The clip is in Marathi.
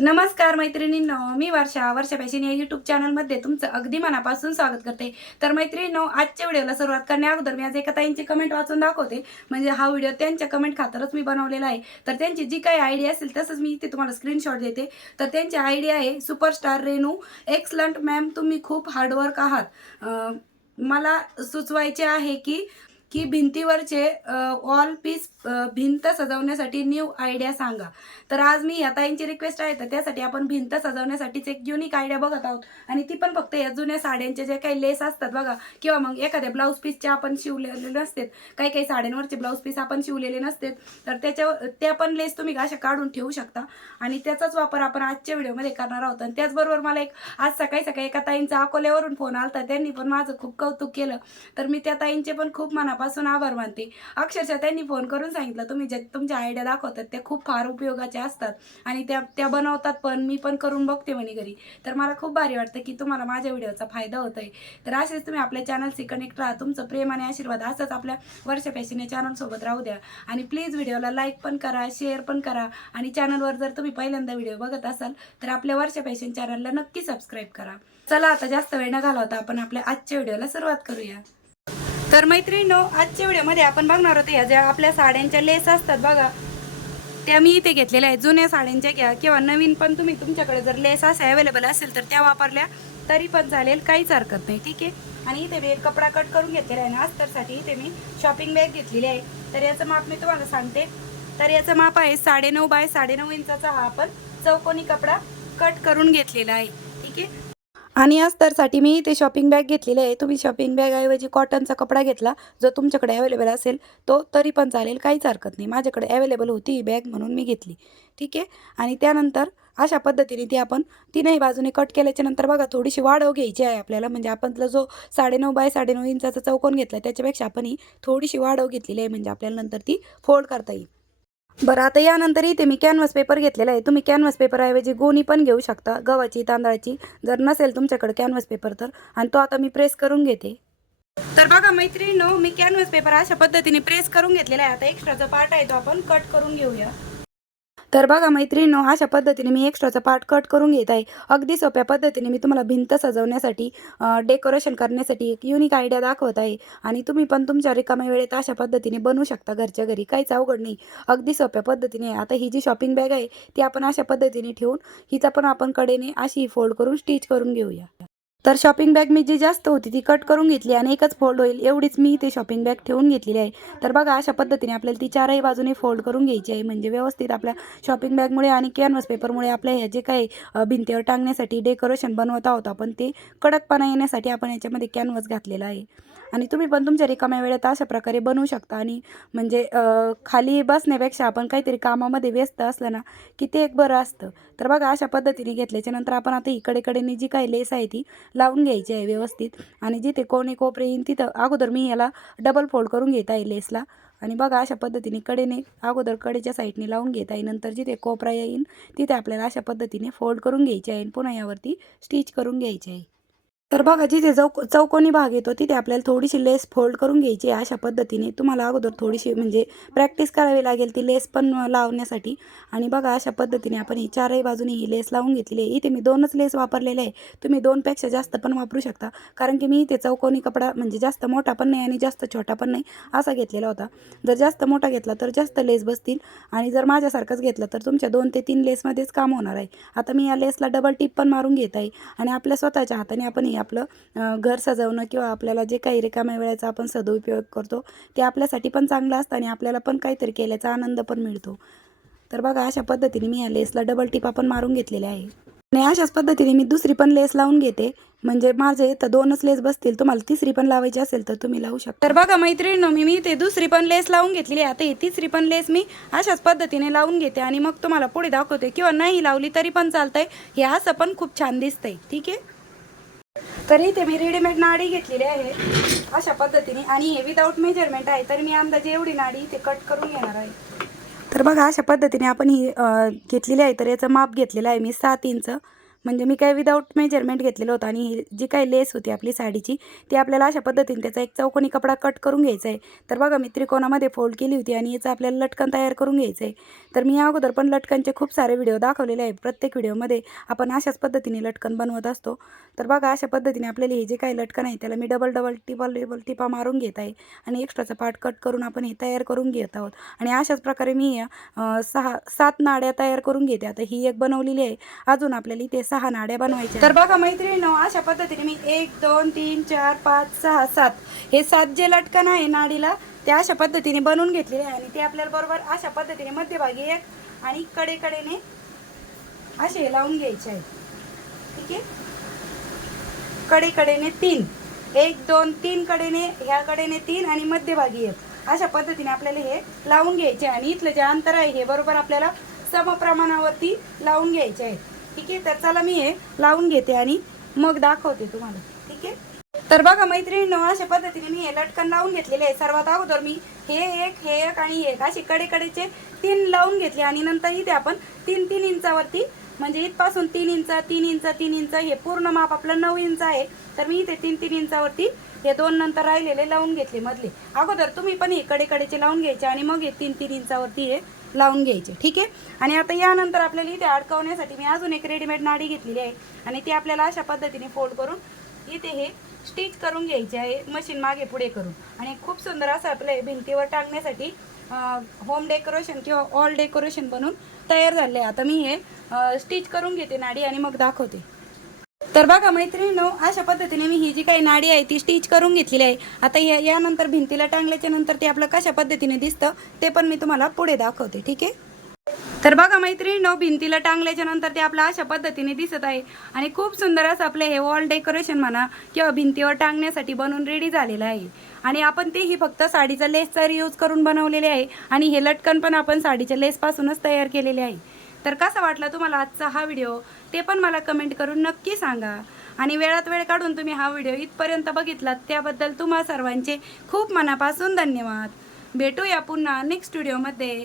नमस्कार मैत्रिणींनो मी वर्षा वर्षा फॅशन या युट्यूब चॅनलमध्ये तुमचं अगदी मनापासून स्वागत करते. तर मैत्रिणींनो आजच्या व्हिडिओला सुरुवात करण्या अगोदर मी आज एका ताईंची कमेंट वाचून दाखवते. म्हणजे हा व्हिडिओ त्यांच्या कमेंट खातरच मी बनवलेला आहे. तर त्यांची जी काही आयडिया असेल तसंच मी इथे तुम्हाला स्क्रीनशॉट देते. तर त्यांची आयडिया आहे सुपरस्टार रेणू एक्सलंट मॅम तुम्ही खूप हार्डवर्क आहात. मला सुचवायचे आहे की की भिंतीवरचे ऑल पीस भिंत सजवण्यासाठी न्यू आयडिया सांगा. तर आज मी या ताईंची रिक्वेस्ट आहे तर त्यासाठी आपण भिंत सजवण्यासाठीच एक युनिक आयडिया बघत आहोत. आणि ती पण फक्त या जुन्या साड्यांचे जे काही लेस असतात बघा किंवा मग एखाद्या ब्लाऊज पीसचे आपण शिवलेले नसतात. काही काही साड्यांवरचे ब्लाऊज पीस आपण शिवलेले नसतात. तर त्याच्यावर त्या पण लेस तुम्ही अशा काढून ठेवू शकता. आणि त्याचाच वापर आपण आजच्या व्हिडिओमध्ये करणार आहोत. आणि त्याचबरोबर मला एक आज सकाळी सकाळी एका ताईंचा अकोल्यावरून फोन आला त्यांनी पण माझं खूप कौतुक केलं. तर मी त्या ताईंचे पण खूप मनापासून आभार मानते. अक्षरशः त्यांनी फोन करून सांगितलं तुम्ही जे तुमच्या आयडिया दाखवतात त्या खूप फार उपयोगाच्या असतात आणि त्या त्या बनवतात पण मी पण करून बघते म्हणे घरी. तर मला खूप भारी वाटतं की तुम्हाला माझ्या व्हिडिओचा फायदा होत आहे तर असेच तुम्ही आपल्या चॅनलशी कनेक्ट राहा. तुमचं प्रेम आणि आशीर्वाद असंच आपल्या वर्ष फॅशन या चॅनलसोबत राहू द्या. आणि प्लीज व्हिडिओला लाईक पण करा शेअर पण करा. आणि चॅनलवर जर तुम्ही पहिल्यांदा व्हिडिओ बघत असाल तर आपल्या वर्ष फॅशन चॅनलला नक्की सबस्क्राईब करा. चला आता जास्त वेळ न घालवता आपण आपल्या आजच्या व्हिडिओला सुरुवात करूया. तर मैत्रिणीनो आजच्या व्हिडिओमध्ये आपण बघणार होतो या ज्या आपल्या साड्यांच्या लेस असतात बघा. त्या मी इथे घेतलेल्या आहेत. जुन्या साड्यांच्या घ्या किंवा नवीन पण तुम्ही तुमच्याकडे जर लेस असे अवेलेबल असेल तर त्या वापरल्या तरी पण चालेल. काहीच हरकत नाही. ठीक आहे? आणि इथे मी एक कपडा कट करून घेतलेला आहे ना. अस्तरसाठी इथे मी शॉपिंग बॅग घेतलेली आहे. तर याचं माप मी तुम्हाला सांगते. तर याचं माप आहे साडेनऊ बाय साडेनऊ इंचाचा हा आपण चौकोनी कपडा कट करून घेतलेला आहे. ठीक आहे? आणि अस्तरसाठी मी इथे शॉपिंग बॅग घेतलेली आहे. तुम्ही शॉपिंग बॅगऐवजी कॉटनचा कपडा घेतला जो तुमच्याकडे अवेलेबल असेल तो तरी पण चालेल काहीच हरकत नाही. माझ्याकडे अवेलेबल होती ही बॅग म्हणून मी घेतली. ठीक आहे? आणि त्यानंतर अशा पद्धतीने ती आपण तीनही बाजूने कट केल्याच्यानंतर बघा थोडीशी वाढव घ्यायची आहे आपल्याला. म्हणजे आपण जो साडेनऊ बाय साडेनऊ इंचाचा चौकोन घेतला त्याच्यापेक्षा आपण ही थोडीशी वाढव घेतलेली आहे. म्हणजे आपल्याला नंतर ती फोल्ड करता येईल. बरं आता यानंतर इथे मी कॅनव्हास पेपर घेतलेला आहे. तुम्ही कॅनव्हास पेपरऐवजी गोणी पण घेऊ शकता गव्हाची तांदळाची. जर नसेल तुमच्याकडे कॅनव्हास पेपर तर. आणि तो आता मी प्रेस करून घेते. तर बघा मैत्रिणी मी कॅनव्हास पेपर अशा पद्धतीने प्रेस करून घेतलेला आहे. आता एक्स्ट्राचा पार्ट आहे तो आपण कट करून घेऊया. तर बघा मैत्रिणीनो अशा पद्धतीने मी एक्स्ट्राचा पार्ट कट करून घेत आहे. अगदी सोप्या पद्धतीने मी तुम्हाला भिंत सजवण्यासाठी डेकोरेशन करण्यासाठी एक युनिक आयडिया दाखवत आहे. आणि तुम्ही पण तुमच्या रिकाम्या वेळेत अशा पद्धतीने बनवू शकता घरच्या घरी. काहीच अवघड नाही. अगदी सोप्या पद्धतीने. आता ही जी शॉपिंग बॅग आहे ती आपण अशा पद्धतीने ठेवून हिचा पण आपण कडेने अशी फोल्ड करून स्टिच करून घेऊया. तर शॉपिंग बॅग मी जी जास्त होती ती कट करून घेतली आणि एकच फोल्ड होईल. एवढीच मी ते शॉपिंग बॅग ठेवून घेतलेली आहे. तर बघा अशा पद्धतीने आपल्याला ती चारही बाजूने फोल्ड करून घ्यायची आहे. म्हणजे व्यवस्थित आपल्या शॉपिंग बॅगमुळे आणि कॅनव्हास पेपरमुळे आपल्या ह्या जे काही भिंतीवर टांगण्यासाठी डेकोरेशन बनवत आहोत आपण ते कडकपणा येण्यासाठी आपण याच्यामध्ये कॅनव्हास घातलेला आहे. आणि तुम्ही पण तुमच्या रिकाम्या वेळेत अशा प्रकारे बनवू शकता. आणि म्हणजे खाली बसण्यापेक्षा आपण काहीतरी कामामध्ये व्यस्त असलं ना की ते एक बरं असतं. तर बघा अशा पद्धतीने घेतल्याच्यानंतर आपण आता इकडेकडेने जी काही लेस आहे ती लावून घ्यायची आहे व्यवस्थित. आणि जिथे कोणी कोपरे येईन तिथं अगोदर मी याला डबल फोल्ड करून घेत आहे लेसला. आणि बघा अशा पद्धतीने कडेने अगोदर कडेच्या साईडने लावून घेत आहे नंतर जिथे कोपरा येईन तिथे आपल्याला अशा पद्धतीने फोल्ड करून घ्यायची आहे. आणि पुन्हा यावरती स्टिच करून घ्यायची आहे. तर बघा जिथे चौक चौकोनी भाग येतो तिथे आपल्याला थोडीशी लेस फोल्ड करून घ्यायची अशा पद्धतीने. तुम्हाला अगोदर थोडीशी म्हणजे प्रॅक्टिस करावी लागेल ती लेस पण लावण्यासाठी. आणि बघा अशा पद्धतीने आपण ही चारही बाजूने ही लेस लावून घेतलेली आहे. इथे मी दोनच लेस वापरलेले आहे. तुम्ही दोनपेक्षा जास्त पण वापरू शकता. कारण की मी इथे चौकोनी कपडा म्हणजे जास्त मोठा पण नाही आणि जास्त छोटा पण नाही असा घेतलेला होता. जर जास्त मोठा घेतला तर जास्त लेस बसतील. आणि जर माझ्यासारखंच घेतलं तर तुमच्या दोन ते तीन लेसमध्येच काम होणार आहे. आता मी या लेसला डबल टिप पण मारून घेत आहे. आणि आपल्या स्वतःच्या हाताने आपण आपलं घर सजवणं किंवा आपल्याला जे काही रिकाम्या वेळेचा आपण सदुपयोग करतो ते आपल्यासाठी पण चांगलं असतं आणि आपल्याला पण काहीतरी केल्याचा आनंद पण मिळतो. तर बघा अशा पद्धतीने मी या लेसला डबल टिपा पण मारून घेतलेल्या आहे. आणि अशाच पद्धतीने मी दुसरी पण लेस लावून घेते. म्हणजे माझे तर दोनच लेस बसतील तुम्हाला तिसरी पण लावायची असेल तर तुम्ही लावू शकता. तर बघा मैत्रिणीनं मी मी ते दुसरी पण लेस लावून घेतलेली आहे. आता ही तिसरी पण लेस मी अशाच पद्धतीने लावून घेते आणि मग तुम्हाला पुढे दाखवते किंवा नाही लावली तरी पण चालतंय. हे असं पण खूप छान दिसतंय. ठीक आहे? तर इथे मी रेडीमेड नाडी घेतलेली आहे. अशा पद्धतीने. आणि हे विदाऊट मेजरमेंट आहे तर मी अंदाजे एवढी नाडी इथे कट करून घेणार आहे. तर बघा अशा पद्धतीने आपण ही घेतलेली आहे. तर याचं माप घेतलेलं आहे मी सात इंच. म्हणजे मी काय विदाऊट मेजरमेंट घेतलेलं होतं आणि ही जी काही लेस होती आपली साडीची ती आपल्याला अशा पद्धतीने त्याचा एक चौकोनी कपडा कट करून घ्यायचा आहे तर बघा मी त्रिकोणामध्ये फोल्ड केली होती आणि याचं आपल्याला लटकन तयार करून घ्यायचं आहे तर मी या अगोदर पण लटकनचे खूप सारे व्हिडिओ दाखवलेले आहे प्रत्येक व्हिडिओमध्ये आपण अशाच पद्धतीने लटकन बनवत असतो. तर बघा अशा पद्धतीने आपल्याला हे जे काही लटकन आहे त्याला मी डबल डबल टिबल डबल टिपा मारून घेत आहे. आणि एक्स्ट्राचा पार्ट कट करून आपण हे तयार करून घेत आहोत. आणि अशाच प्रकारे मी सहा सात नाड्या तयार करून घेते. आता ही एक बनवलेली आहे. अजून आपल्याला इथे सहा नाड्या बनवायच्या. तर बघा मैत्रिणी अशा पद्धतीने मी एक दोन तीन चार पाच सहा सात हे सात जे लटकन आहे नाडीला ते अशा पद्धतीने बनवून घेतलेले आहे. आणि ते आपल्याला बरोबर अशा पद्धतीने मध्यभागी एक आणि कडेकडेने असे लावून घ्यायचे आहे. ठीक आहे? कडेकडेने तीन. एक दोन तीन कडेने ह्या कडेने तीन आणि मध्यभागी एक. अशा पद्धतीने आपल्याला हे लावून घ्यायचे आणि इथलं जे अंतर आहे हे बरोबर आपल्याला समप्रमाणावरती लावून घ्यायचे आहे. ठीक आहे तर चला मी हे लावून घेते आणि मग दाखवते तुम्हाला. ठीक आहे? तर बघा मैत्रिणींनो अशा पद्धतीने मी हे लटकन लावून घेतलेले आहे. सर्वात अगोदर मी हे एक हे एक आणि एक असे कडेकडेचे तीन लावून घेतले आणि नंतर इथे आपण तीन तीन इंचावरती म्हणजे इथपासून तीन इंच तीन इंच तीन इंच हे पूर्ण माप आपलं नऊ इंच आहे. तर मी इथे तीन तीन इंचावरती हे दोन नंतर राहिलेले लावून घेतले मधले. अगोदर तुम्ही पण हे कडेकडेचे लावून घ्यायचे आणि मग हे तीन तीन इंचावरती हे लावून घ्यायचे. ठीक आहे? आणि आता यानंतर आपल्याला इथे अडकवण्यासाठी मी अजून एक रेडीमेड नाडी घेतलेली आहे. आणि ती आपल्याला अशा पद्धतीने फोल्ड करून इथे हे स्टिच करून घ्यायचे आहे मशीन मागे पुढे करून. आणि खूप सुंदर असं आपलं आहे भिंतीवर टाकण्यासाठी होम डेकोरेशन किंवा ऑल डेकोरेशन बनून तयार झाले आता मी हे स्टिच करून घेते नाडी आणि मग दाखवते. तर बघा मैत्रिणीनो अशा पद्धतीने मी ही जी काही नाडी आहे ती स्टिच करून घेतलेली आहे. आता या यानंतर भिंतीला टांगल्याच्या नंतर ते आपलं कशा पद्धतीने दिसतं ते पण मी तुम्हाला पुढे दाखवते ठीक आहे? तर बघा मैत्रिणी भिंतीला टांगल्याच्या नंतर ते आपलं अशा पद्धतीने दिसत आहे. आणि खूप सुंदर असं आपलं हे वॉल डेकोरेशन म्हणा किंवा भिंतीवर टांगण्यासाठी बनवून रेडी झालेलं आहे. आणि आपण तेही फक्त साडीचा लेसचा यूज करून बनवलेले आहे. आणि हे लटकन पण आपण साडीच्या लेसपासूनच तयार केलेले आहे. तर कसा वाटला तुम्हाला आजचा हा व्हिडिओ ते पण मला कमेंट करून नक्की सांगा. आणि वेळात वेळ काढून तुम्ही हा व्हिडिओ इथपर्यंत बघितलात त्याबद्दल तुम्हा सर्वांचे खूप मनापासून धन्यवाद. भेटूया पुन्हा नेक्स्ट व्हिडिओमध्ये